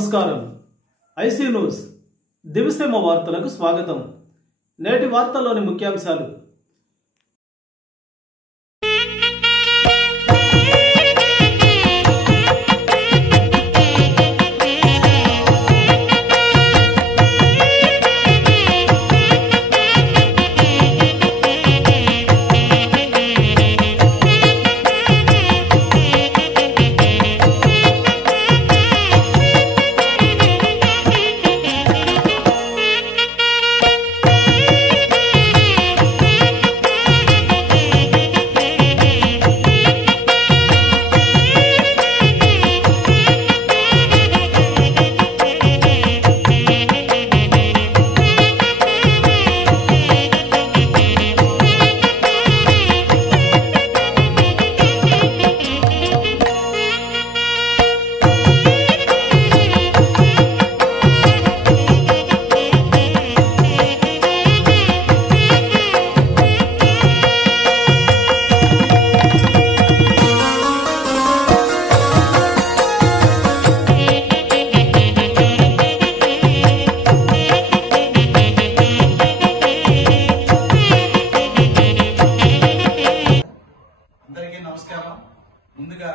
నమస్కారం. IC news దివిసేమ వార్తలకు స్వాగతం. నేటి వార్తల్లోని ముఖ్యాంశాలు. నమస్కారం. ముందుగా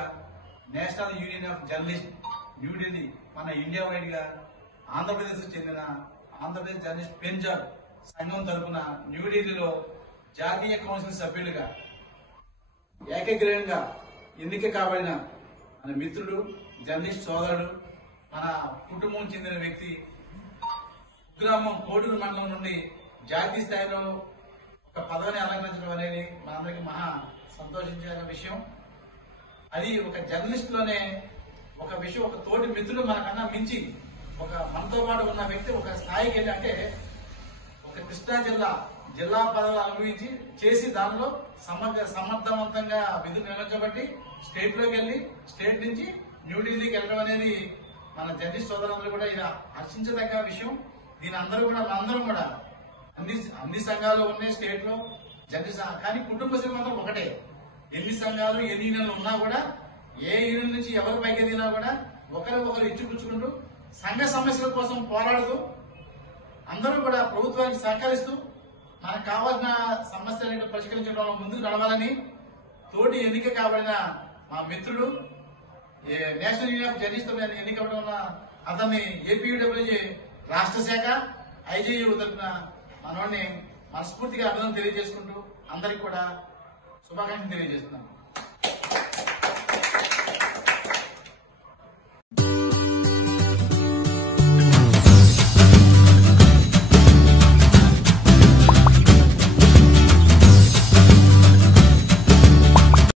national union of journalist New Delhi మన ఇండియా వైడ్ గా ఆంధ్రప్రదేశ్ కు చెందిన ఆంధ్రప్రదేశ్ జర్నలిస్ట్ పెంజాబ్ సంఘం తరఫున న్యూఢిల్లీలో జాతీయ కౌన్సిల్ సభ్యులుగా ఏకగ్రీవంగా ఎన్నిక కాబడిన మన మిత్రుడు జర్నలిస్ట్ సోదరుడు మన కుటుంబం చెందిన వ్యక్తి గ్రామం కోడూరు మండలం నుండి జాతీయ స్థాయిలో ఒక పదవిని అలంకరించడం అనేది మనందరికీ మహా సంతోషించే విషయం. అది ఒక జర్నలిస్ట్ లోనే ఒక విషయం, ఒక తోటి మిత్రుడు మనకన్నా మించి ఒక మనతో పాటు ఉన్న వ్యక్తి ఒక స్థాయికి వెళ్ళి, అంటే ఒక కృష్ణా జిల్లా పదవులు అనుభవించి చేసి దానిలో సమర్థవంతంగా విధులు నిర్వహించబట్టి స్టేట్ లోకి వెళ్ళి స్టేట్ నుంచి న్యూఢిల్లీకి వెళ్ళడం అనేది మన జర్నలిస్ట్ సోదరులందరూ కూడా ఇది హర్షించదగ్గ విషయం. దీని మనందరం కూడా అన్ని సంఘాలు ఉన్నాయి స్టేట్ లో జర్నలిస్ట్, కానీ కుటుంబ సభ్యులు మాత్రం ఒకటే. ఎన్ని సంఘాలు ఎన్ని యూనియన్లు ఉన్నా కూడా, ఏ యూనియన్ నుంచి ఎవరు పైకి ఎదిగినా కూడా ఒకరు ఇచ్చిపుచ్చుకుంటూ సంఘ సమస్యల కోసం పోరాడుతూ అందరూ కూడా ప్రభుత్వానికి సహకరిస్తూ మనకు కావాల్సిన సమస్యలను పరిష్కరించడంలో ముందుకు నడవాలని తోటి ఎన్నిక కాబడిన మా మిత్రుడు నేషనల్ యూనియన్ ఆఫ్ జర్నలిస్ట్ ఎన్నిక అవడం వల్ల అతన్ని ఏపీడబ్ల్యూజే రాష్ట్ర శాఖ ఐజేయూ తరఫున మనోడిని మనస్ఫూర్తిగా అభినందన తెలియజేసుకుంటూ అందరికి కూడా శుభాకాంక్షలు తెలియజేస్తున్నాను.